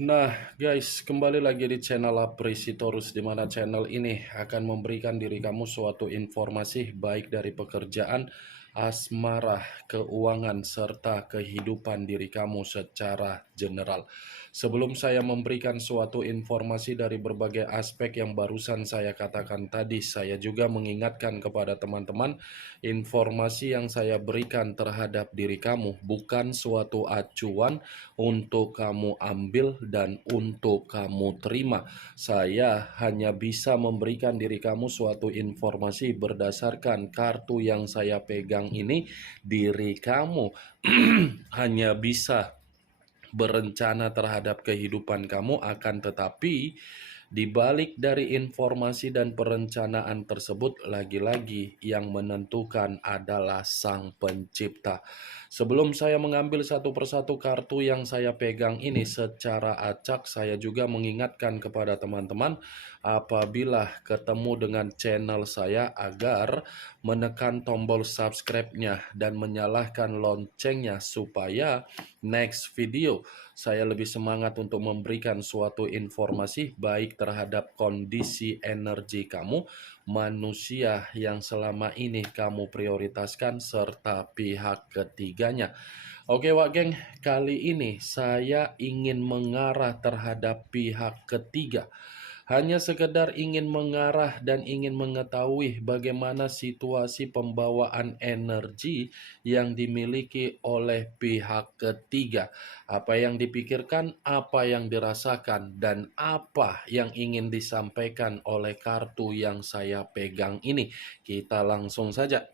Nah guys, kembali lagi di channel Apresitorus, di mana channel ini akan memberikan diri kamu suatu informasi baik dari pekerjaan, asmara, keuangan, serta kehidupan diri kamu secara general. Sebelum saya memberikan suatu informasi dari berbagai aspek yang barusan saya katakan tadi, saya juga mengingatkan kepada teman-teman, informasi yang saya berikan terhadap diri kamu bukan suatu acuan untuk kamu ambil dan untuk kamu terima. Saya hanya bisa memberikan diri kamu suatu informasi berdasarkan kartu yang saya pegang ini. Diri kamu hanya bisa berencana terhadap kehidupan kamu, akan tetapi di balik dari informasi dan perencanaan tersebut, lagi-lagi yang menentukan adalah Sang Pencipta. Sebelum saya mengambil satu persatu kartu yang saya pegang ini secara acak, saya juga mengingatkan kepada teman-teman apabila ketemu dengan channel saya agar menekan tombol subscribe-nya dan menyalakan loncengnya supaya next video saya lebih semangat untuk memberikan suatu informasi baik terhadap kondisi energi kamu, manusia yang selama ini kamu prioritaskan, serta pihak ketiganya. Oke Wak Geng, kali ini saya ingin mengarah terhadap pihak ketiga. Hanya sekedar ingin mengarah dan ingin mengetahui bagaimana situasi pembawaan energi yang dimiliki oleh pihak ketiga. Apa yang dipikirkan, apa yang dirasakan, dan apa yang ingin disampaikan oleh kartu yang saya pegang ini. Kita langsung saja.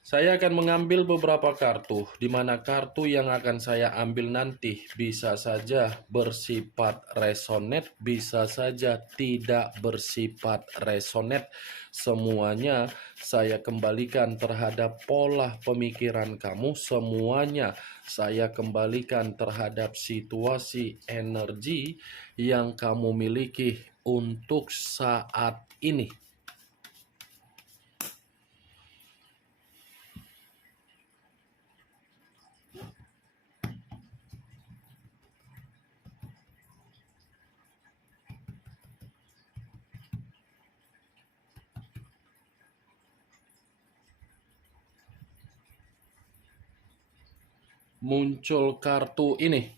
Saya akan mengambil beberapa kartu, di mana kartu yang akan saya ambil nanti bisa saja bersifat resonate, bisa saja tidak bersifat resonate. Semuanya saya kembalikan terhadap pola pemikiran kamu, semuanya saya kembalikan terhadap situasi energi yang kamu miliki untuk saat ini. Muncul kartu ini.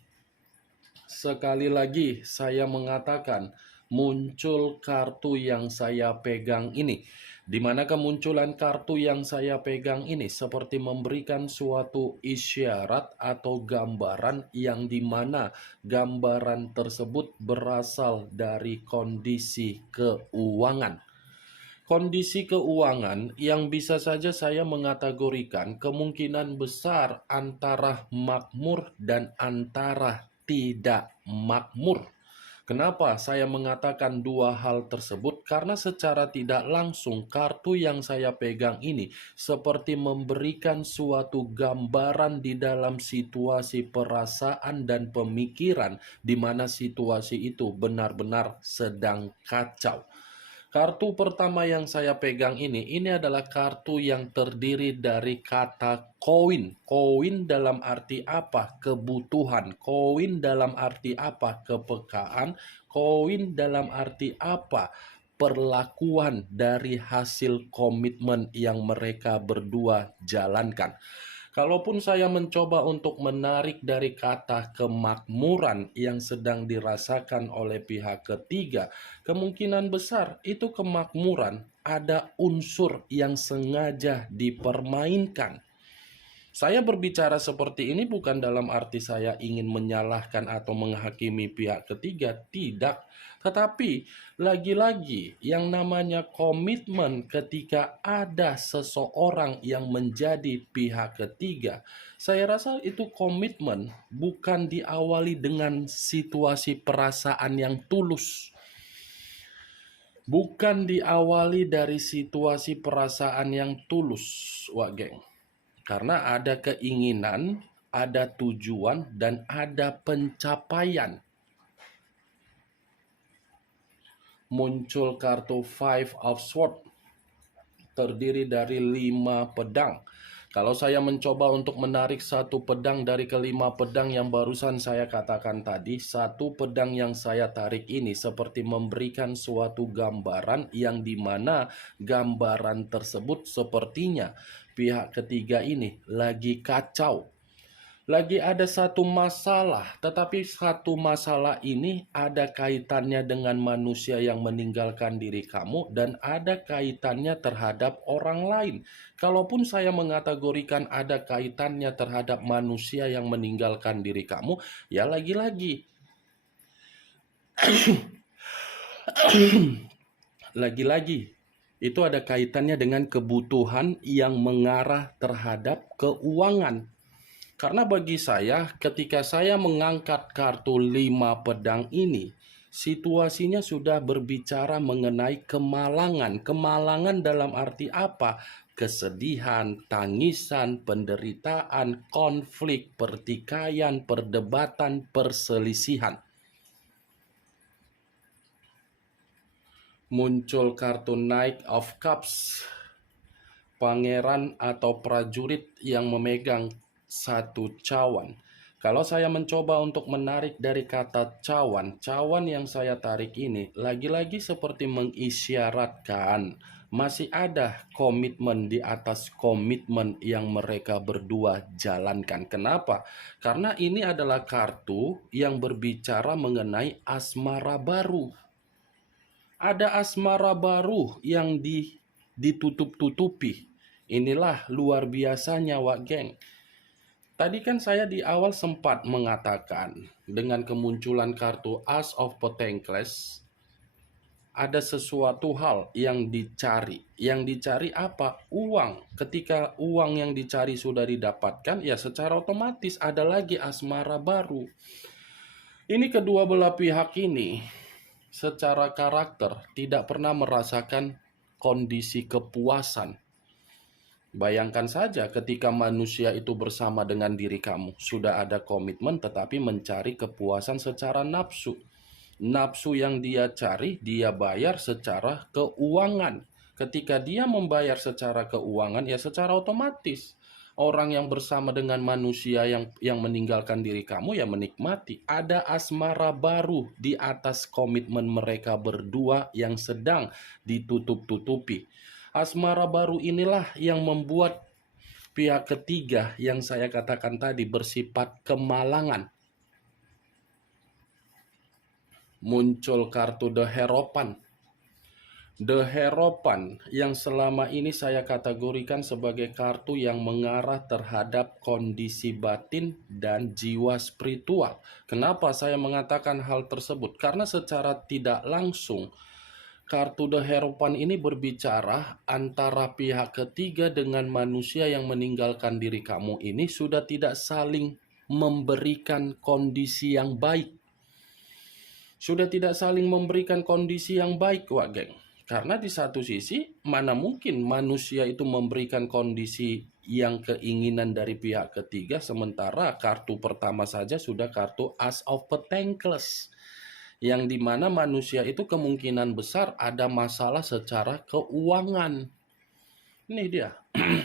Sekali lagi saya mengatakan, muncul kartu yang saya pegang ini. Di mana kemunculan kartu yang saya pegang ini seperti memberikan suatu isyarat atau gambaran yang dimana gambaran tersebut berasal dari kondisi keuangan. Kondisi keuangan yang bisa saja saya mengategorikan kemungkinan besar antara makmur dan antara tidak makmur. Kenapa saya mengatakan dua hal tersebut? Karena secara tidak langsung kartu yang saya pegang ini seperti memberikan suatu gambaran di dalam situasi perasaan dan pemikiran di mana situasi itu benar-benar sedang kacau. Kartu pertama yang saya pegang ini adalah kartu yang terdiri dari kata koin. Koin dalam arti apa? Kebutuhan. Koin dalam arti apa? Kepekaan. Koin dalam arti apa? Perlakuan dari hasil komitmen yang mereka berdua jalankan. Kalaupun saya mencoba untuk menarik dari kata kemakmuran yang sedang dirasakan oleh pihak ketiga, kemungkinan besar itu kemakmuran ada unsur yang sengaja dipermainkan. Saya berbicara seperti ini bukan dalam arti saya ingin menyalahkan atau menghakimi pihak ketiga, tidak. Tetapi lagi-lagi yang namanya komitmen ketika ada seseorang yang menjadi pihak ketiga, saya rasa itu komitmen bukan diawali dengan situasi perasaan yang tulus. Bukan diawali dari situasi perasaan yang tulus, Wak Geng. Karena ada keinginan, ada tujuan, dan ada pencapaian. Muncul kartu Five of Swords, terdiri dari 5 pedang. Kalau saya mencoba untuk menarik satu pedang dari kelima pedang yang barusan saya katakan tadi, satu pedang yang saya tarik ini seperti memberikan suatu gambaran yang dimana gambaran tersebut sepertinya pihak ketiga ini lagi kacau. Lagi ada satu masalah, tetapi satu masalah ini ada kaitannya dengan manusia yang meninggalkan diri kamu dan ada kaitannya terhadap orang lain. Kalaupun saya mengategorikan ada kaitannya terhadap manusia yang meninggalkan diri kamu, ya lagi-lagi itu ada kaitannya dengan kebutuhan yang mengarah terhadap keuangan. Karena bagi saya, ketika saya mengangkat kartu 5 pedang ini, situasinya sudah berbicara mengenai kemalangan. Kemalangan dalam arti apa? Kesedihan, tangisan, penderitaan, konflik, pertikaian, perdebatan, perselisihan. Muncul kartu Knight of Cups, pangeran atau prajurit yang memegang satu cawan. Kalau saya mencoba untuk menarik dari kata cawan, cawan yang saya tarik ini lagi-lagi seperti mengisyaratkan masih ada komitmen di atas komitmen yang mereka berdua jalankan. Kenapa? Karena ini adalah kartu yang berbicara mengenai asmara baru. Ada asmara baru yang ditutup-tutupi. Inilah luar biasanya, Wak Geng. Tadi kan saya di awal sempat mengatakan dengan kemunculan kartu Ace of Pentacles ada sesuatu hal yang dicari. Yang dicari apa? Uang. Ketika uang yang dicari sudah didapatkan, ya secara otomatis ada lagi asmara baru. Ini kedua belah pihak ini secara karakter tidak pernah merasakan kondisi kepuasan. Bayangkan saja ketika manusia itu bersama dengan diri kamu, sudah ada komitmen tetapi mencari kepuasan secara nafsu. Nafsu yang dia cari, dia bayar secara keuangan. Ketika dia membayar secara keuangan, ya secara otomatis orang yang bersama dengan manusia yang meninggalkan diri kamu ya menikmati. Ada asmara baru di atas komitmen mereka berdua yang sedang ditutup-tutupi. Asmara baru inilah yang membuat pihak ketiga yang saya katakan tadi bersifat kemalangan. Muncul kartu The Hierophant. The Hierophant yang selama ini saya kategorikan sebagai kartu yang mengarah terhadap kondisi batin dan jiwa spiritual. Kenapa saya mengatakan hal tersebut? Karena secara tidak langsung kartu The Hierophant ini berbicara antara pihak ketiga dengan manusia yang meninggalkan diri kamu ini sudah tidak saling memberikan kondisi yang baik. Sudah tidak saling memberikan kondisi yang baik, Wak Geng. Karena di satu sisi, mana mungkin manusia itu memberikan kondisi yang keinginan dari pihak ketiga, sementara kartu pertama saja sudah kartu Ace of Pentacles. Yang dimana manusia itu kemungkinan besar ada masalah secara keuangan. Ini dia.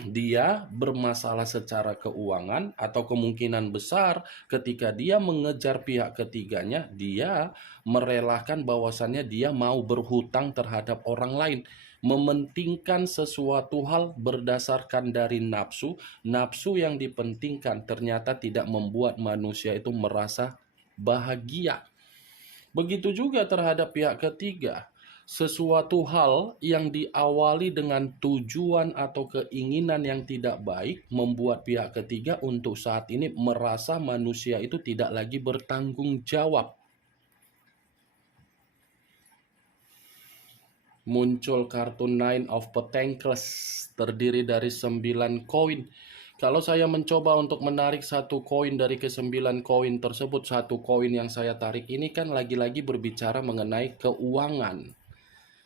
Dia bermasalah secara keuangan atau kemungkinan besar ketika dia mengejar pihak ketiganya, dia merelakan bahwasannya dia mau berhutang terhadap orang lain. Mementingkan sesuatu hal berdasarkan dari nafsu. Nafsu yang dipentingkan ternyata tidak membuat manusia itu merasa bahagia. Begitu juga terhadap pihak ketiga. Sesuatu hal yang diawali dengan tujuan atau keinginan yang tidak baik membuat pihak ketiga untuk saat ini merasa manusia itu tidak lagi bertanggung jawab. Muncul kartu Nine of Pentacles terdiri dari 9 koin. Kalau saya mencoba untuk menarik satu koin dari ke-9 koin tersebut, satu koin yang saya tarik ini kan lagi-lagi berbicara mengenai keuangan.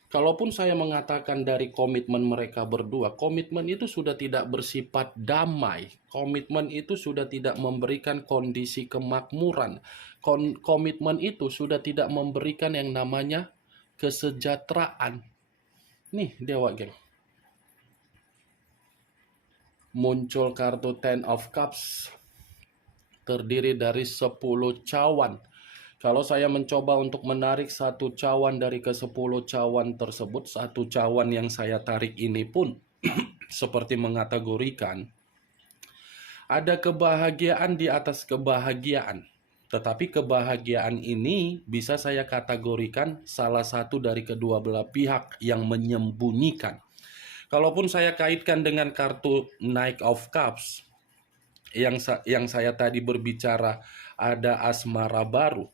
Kalaupun saya mengatakan dari komitmen mereka berdua, komitmen itu sudah tidak bersifat damai. Komitmen itu sudah tidak memberikan kondisi kemakmuran. Komitmen itu sudah tidak memberikan yang namanya kesejahteraan. Nih, Dewa Geng. Muncul kartu Ten of Cups, terdiri dari 10 cawan. Kalau saya mencoba untuk menarik satu cawan dari ke-10 cawan tersebut, satu cawan yang saya tarik ini pun seperti mengategorikan ada kebahagiaan di atas kebahagiaan. Tetapi kebahagiaan ini bisa saya kategorikan salah satu dari kedua belah pihak yang menyembunyikan. Kalaupun saya kaitkan dengan kartu Knight of Cups, yang saya tadi berbicara ada asmara baru.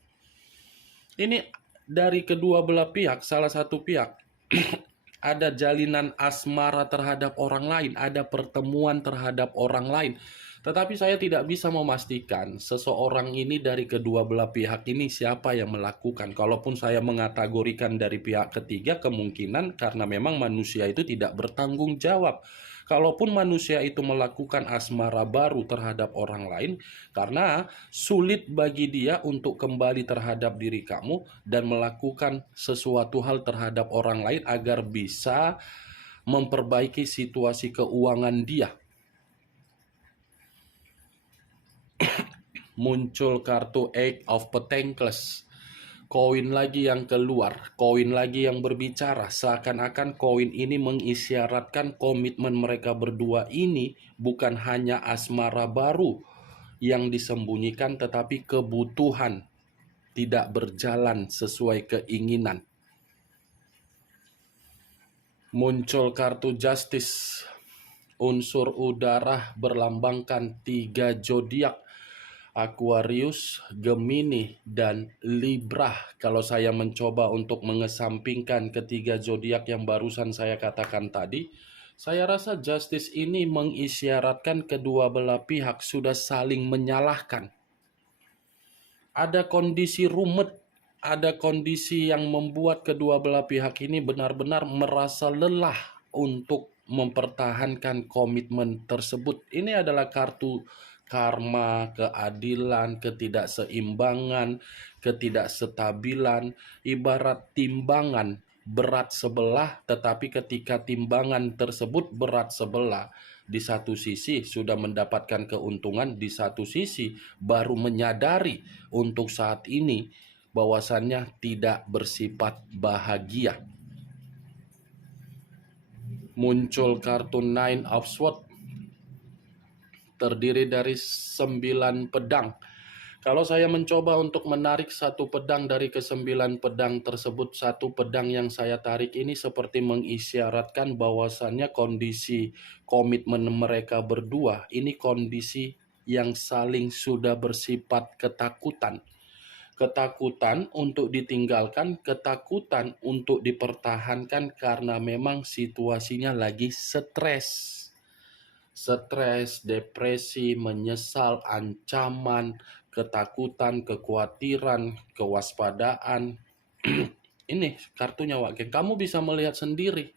Ini dari kedua belah pihak, salah satu pihak ada jalinan asmara terhadap orang lain, ada pertemuan terhadap orang lain. Tetapi saya tidak bisa memastikan seseorang ini dari kedua belah pihak ini siapa yang melakukan. Kalaupun saya mengategorikan dari pihak ketiga, kemungkinan karena memang manusia itu tidak bertanggung jawab. Kalaupun manusia itu melakukan asmara baru terhadap orang lain, karena sulit bagi dia untuk kembali terhadap diri kamu dan melakukan sesuatu hal terhadap orang lain agar bisa memperbaiki situasi keuangan dia. Muncul kartu Eight of Pentacles. Koin lagi yang keluar, koin lagi yang berbicara. Seakan-akan koin ini mengisyaratkan komitmen mereka berdua ini bukan hanya asmara baru yang disembunyikan, tetapi kebutuhan tidak berjalan sesuai keinginan. Muncul kartu Justice. Unsur udara berlambangkan 3 zodiak, Aquarius, Gemini, dan Libra. Kalau saya mencoba untuk mengesampingkan ketiga zodiak yang barusan saya katakan tadi, saya rasa Justice ini mengisyaratkan kedua belah pihak sudah saling menyalahkan. Ada kondisi rumit, ada kondisi yang membuat kedua belah pihak ini benar-benar merasa lelah untuk mempertahankan komitmen tersebut. Ini adalah kartu karma, keadilan, ketidakseimbangan, ketidakstabilan, ibarat timbangan berat sebelah, tetapi ketika timbangan tersebut berat sebelah, di satu sisi sudah mendapatkan keuntungan, di satu sisi baru menyadari untuk saat ini bahwasannya tidak bersifat bahagia. Muncul kartu Nine of Swords, terdiri dari 9 pedang. Kalau saya mencoba untuk menarik satu pedang dari ke-9 pedang tersebut, satu pedang yang saya tarik ini seperti mengisyaratkan bahwasannya kondisi komitmen mereka berdua ini kondisi yang saling sudah bersifat ketakutan. Ketakutan untuk ditinggalkan, ketakutan untuk dipertahankan karena memang situasinya lagi stres. Stres, depresi, menyesal, ancaman, ketakutan, kekhawatiran, kewaspadaan. Ini kartunya, Wak Geng. Kamu bisa melihat sendiri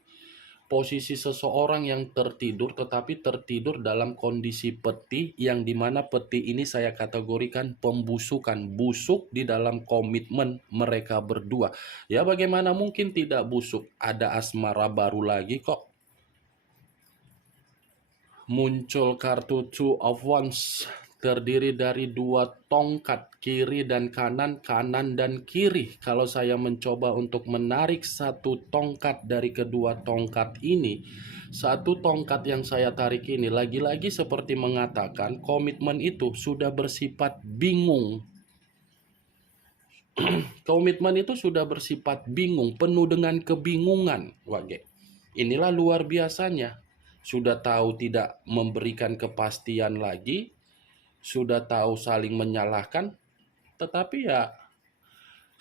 posisi seseorang yang tertidur, tetapi tertidur dalam kondisi peti, yang dimana peti ini saya kategorikan pembusukan, busuk di dalam komitmen mereka berdua. Ya bagaimana mungkin tidak busuk, ada asmara baru lagi kok. Muncul kartu Two of Wands, terdiri dari 2 tongkat, kiri dan kanan, kanan dan kiri. Kalau saya mencoba untuk menarik satu tongkat dari kedua tongkat ini, satu tongkat yang saya tarik ini lagi-lagi seperti mengatakan komitmen itu sudah bersifat bingung. Komitmen itu sudah bersifat bingung, penuh dengan kebingungan, Wage. Inilah luar biasanya. Sudah tahu tidak memberikan kepastian lagi, sudah tahu saling menyalahkan, tetapi ya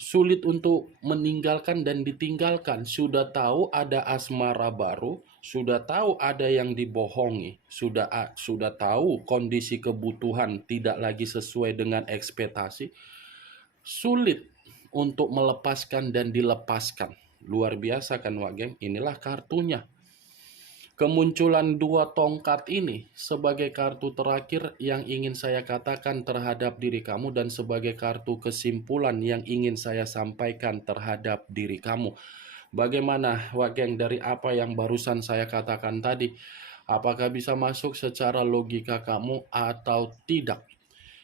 sulit untuk meninggalkan dan ditinggalkan. Sudah tahu ada asmara baru, sudah tahu ada yang dibohongi, sudah tahu kondisi kebutuhan tidak lagi sesuai dengan ekspektasi. Sulit untuk melepaskan dan dilepaskan. Luar biasa kan, Wak Geng? Inilah kartunya. Kemunculan 2 tongkat ini sebagai kartu terakhir yang ingin saya katakan terhadap diri kamu dan sebagai kartu kesimpulan yang ingin saya sampaikan terhadap diri kamu. Bagaimana, Wak Geng, dari apa yang barusan saya katakan tadi? Apakah bisa masuk secara logika kamu atau tidak?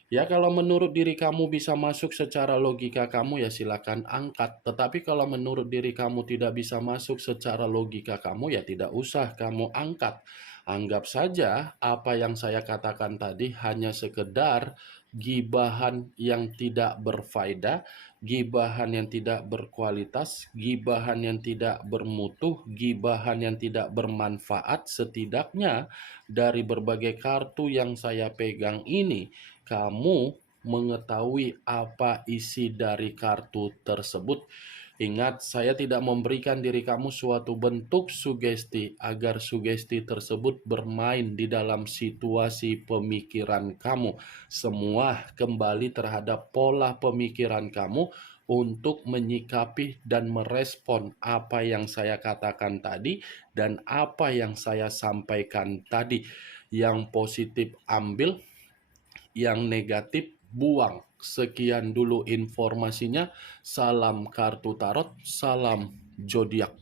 Ya, kalau menurut diri kamu bisa masuk secara logika kamu, ya silakan angkat. Tetapi kalau menurut diri kamu tidak bisa masuk secara logika kamu, ya tidak usah kamu angkat. Anggap saja apa yang saya katakan tadi hanya sekedar gibahan yang tidak berfaedah, gibahan yang tidak berkualitas, gibahan yang tidak bermutu, gibahan yang tidak bermanfaat. Setidaknya dari berbagai kartu yang saya pegang ini, kamu mengetahui apa isi dari kartu tersebut. Ingat, saya tidak memberikan diri kamu suatu bentuk sugesti agar sugesti tersebut bermain di dalam situasi pemikiran kamu. Semua kembali terhadap pola pemikiran kamu untuk menyikapi dan merespon apa yang saya katakan tadi dan apa yang saya sampaikan tadi. Yang positif ambil, yang negatif buang. Sekian dulu informasinya. Salam kartu tarot, salam zodiak.